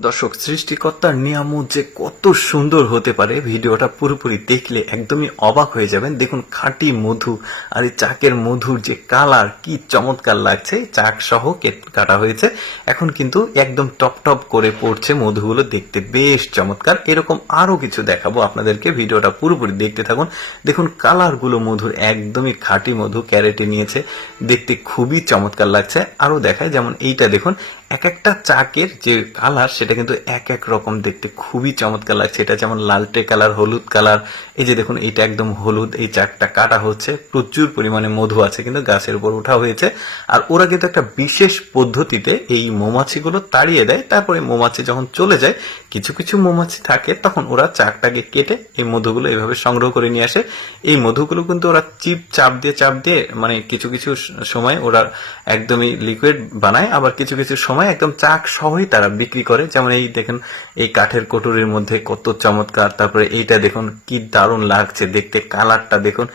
দর্শক, সৃষ্টিকর্তার নিয়ামত যে কত সুন্দর হতে পারে, ভিডিওটা পুরোপুরি দেখলে একদমই অবাক হয়ে যাবেন। দেখুন, খাঁটি মধু আর এই চাকের মধুর যে কালার, কি চমৎকার লাগছে। চাক সহ কেট- হয়েছে। এখন কিন্তু একদম টপ টপ করে পড়ছে মধুগুলো, দেখতে বেশ চমৎকার। এরকম আরও কিছু দেখাবো আপনাদেরকে। ভিডিওটা পুরোপুরি দেখতে থাকুন। দেখুন, কালারগুলো মধুর, একদমই খাঁটি মধু, ক্যারেটে নিয়েছে। দেখতে খুবই চমৎকার লাগছে। আরও দেখায়, যেমন এইটা দেখুন এক একটা চাকের যে কালার, সেটা কিন্তু এক এক রকম দেখতে খুবই চমৎকার লাগছে। এটা যেমন লালটে কালার, হলুদ কালার। এই যে দেখুন, এইটা একদম হলুদ, এই চাকটা কাটা হচ্ছে। প্রচুর পরিমাণে মধু আছে কিন্তু গাছের উপর ওঠা হয়েছে। আর ওরা কিন্তু একটা বিশেষ পদ্ধতিতে এই মৌমাছিগুলো তাড়িয়ে দেয়। তারপরে মৌমাছি যখন চলে যায়, কিছু কিছু মৌমাছি থাকে, তখন ওরা চাকটাকে কেটে এই মধুগুলো এভাবে সংগ্রহ করে নিয়ে আসে। এই মধুগুলো কিন্তু ওরা চিপ, চাপ দিয়ে চাপ দিয়ে মানে কিছু কিছু সময় ওরা একদমই লিকুইড বানায়। আবার কিছু কিছু সময় একদম চাক সহই তারা বিক্রি করে। যেমন এই দেখেন, এই কাঠের কটুরির মধ্যে কত চমৎকার। তারপরে এইটা দেখুন, কি দারুণ লাগছে দেখতে, কালারটা দেখুন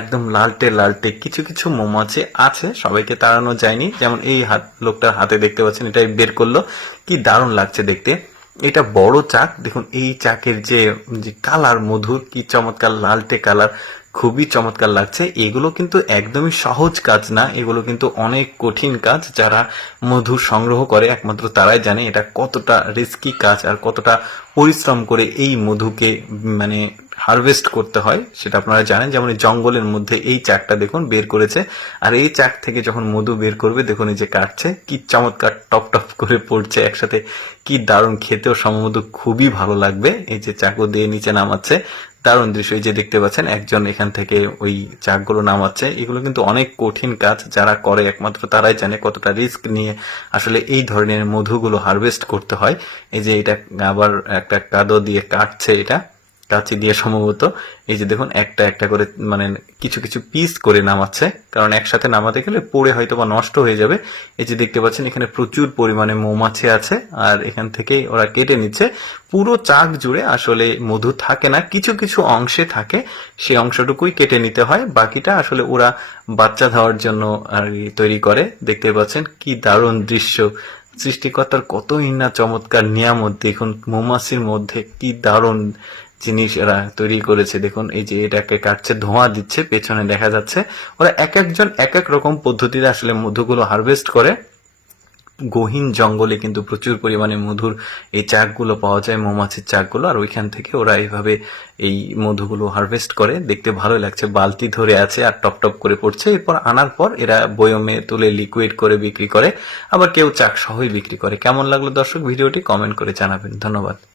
একদম লালটে লালটে, কিছু কিছু মৌমাছি আছে, সবাইকে তাড়ানো যায়নি। যেমন এই হাত, লোকটার হাতে দেখতে পাচ্ছেন, এটাই বের করল। কি দারুণ লাগছে দেখতে। এটা বড় চাক, দেখুন এই চাকের যে কালার মধুর, কি চমৎকার লালটে কালার। খুবই চমৎকার লাগছে। এগুলো কিন্তু একদমই সহজ কাজ না, এগুলো কিন্তু অনেক কঠিন কাজ যারা মধু সংগ্রহ করে, একমাত্র তারাই জানে এটা কতটা রিস্কি কাজ আর কতটা পরিশ্রম করে এই মধুকে মানে হারভেস্ট করতে হয়, সেটা আপনারা জানেন। যেমন জঙ্গলের মধ্যে এই চাকটা দেখুন বের করেছে। আর এই চাক থেকে যখন মধু বের করবে, দেখুন এই যে কাটছে, কি চমৎকার টপ টপ করে পড়ছে একসাথে, কি দারুণ খেতেও সম্ভবত খুবই ভালো লাগবে। এই যে চাকু দিয়ে নিচে নামাচ্ছে। দারুণ দৃশ্য এই যে দেখতে পাচ্ছেন, একজন এখান থেকে ওই চাকগুলো নামাচ্ছে। এগুলো কিন্তু অনেক কঠিন কাজ যারা করে, একমাত্র তারাই জানে কতটা রিস্ক নিয়ে আসলে এই ধরনের মধুগুলো হারভেস্ট করতে হয়। এই যে এটা আবার একটা কাদো দিয়ে কাটছে এটা। কাঁচি দিয়ে সম্ভবত এই যে দেখুন, একটা একটা করে মানে কিছু কিছু পিস করে নামাচ্ছে। কারণ একসাথে নামাতে গেলে পড়ে হয়তো বা নষ্ট হয়ে যাবে। এই যে দেখতে পাচ্ছেন, এখানে প্রচুর পরিমাণে মৌমাছি আছে। আর এখান থেকেই ওরা কেটে নিচ্ছে। পুরো চাক জুড়ে আসলে মধু থাকে না, কিছু কিছু অংশে থাকে। সেই অংশটুকুই কেটে নিতে হয়। বাকিটা আসলে ওরা বাচ্চা দেওয়ার জন্য আর তৈরি করে। দেখতে পাচ্ছেন, কি দারুণ দৃশ্য। সৃষ্টিকর্তার কতই না চমৎকার নিয়ামত। দেখুন, মৌমাছির মধ্যে কি দারুণ জিনিস এরা তৈরি করেছে। দেখুন, এই যে এটাকে কাটছে, ধোঁয়া দিচ্ছে, পেছনে দেখা যাচ্ছে ওরা এক একজন এক এক রকম পদ্ধতিতে আসলে মধুগুলো হারভেস্ট করে। গহীন জঙ্গলে কিন্তু প্রচুর পরিমাণে মধুর এই চাকগুলো পাওয়া যায়, মৌমাছির চাকগুলো, আর ওইখান থেকে ওরা এইভাবে এই মধুগুলো হারভেস্ট করে। দেখতে ভালো লাগছে, বালতি ধরে আছে আর টপ টপ করে পড়ছে। এরপর আনার পর এরা বয়মে তুলে লিকুইড করে বিক্রি করে, আবার কেউ চাক সহই বিক্রি করে। কেমন লাগল দর্শক, ভিডিওটি কমেন্ট করে জানাবেন। ধন্যবাদ।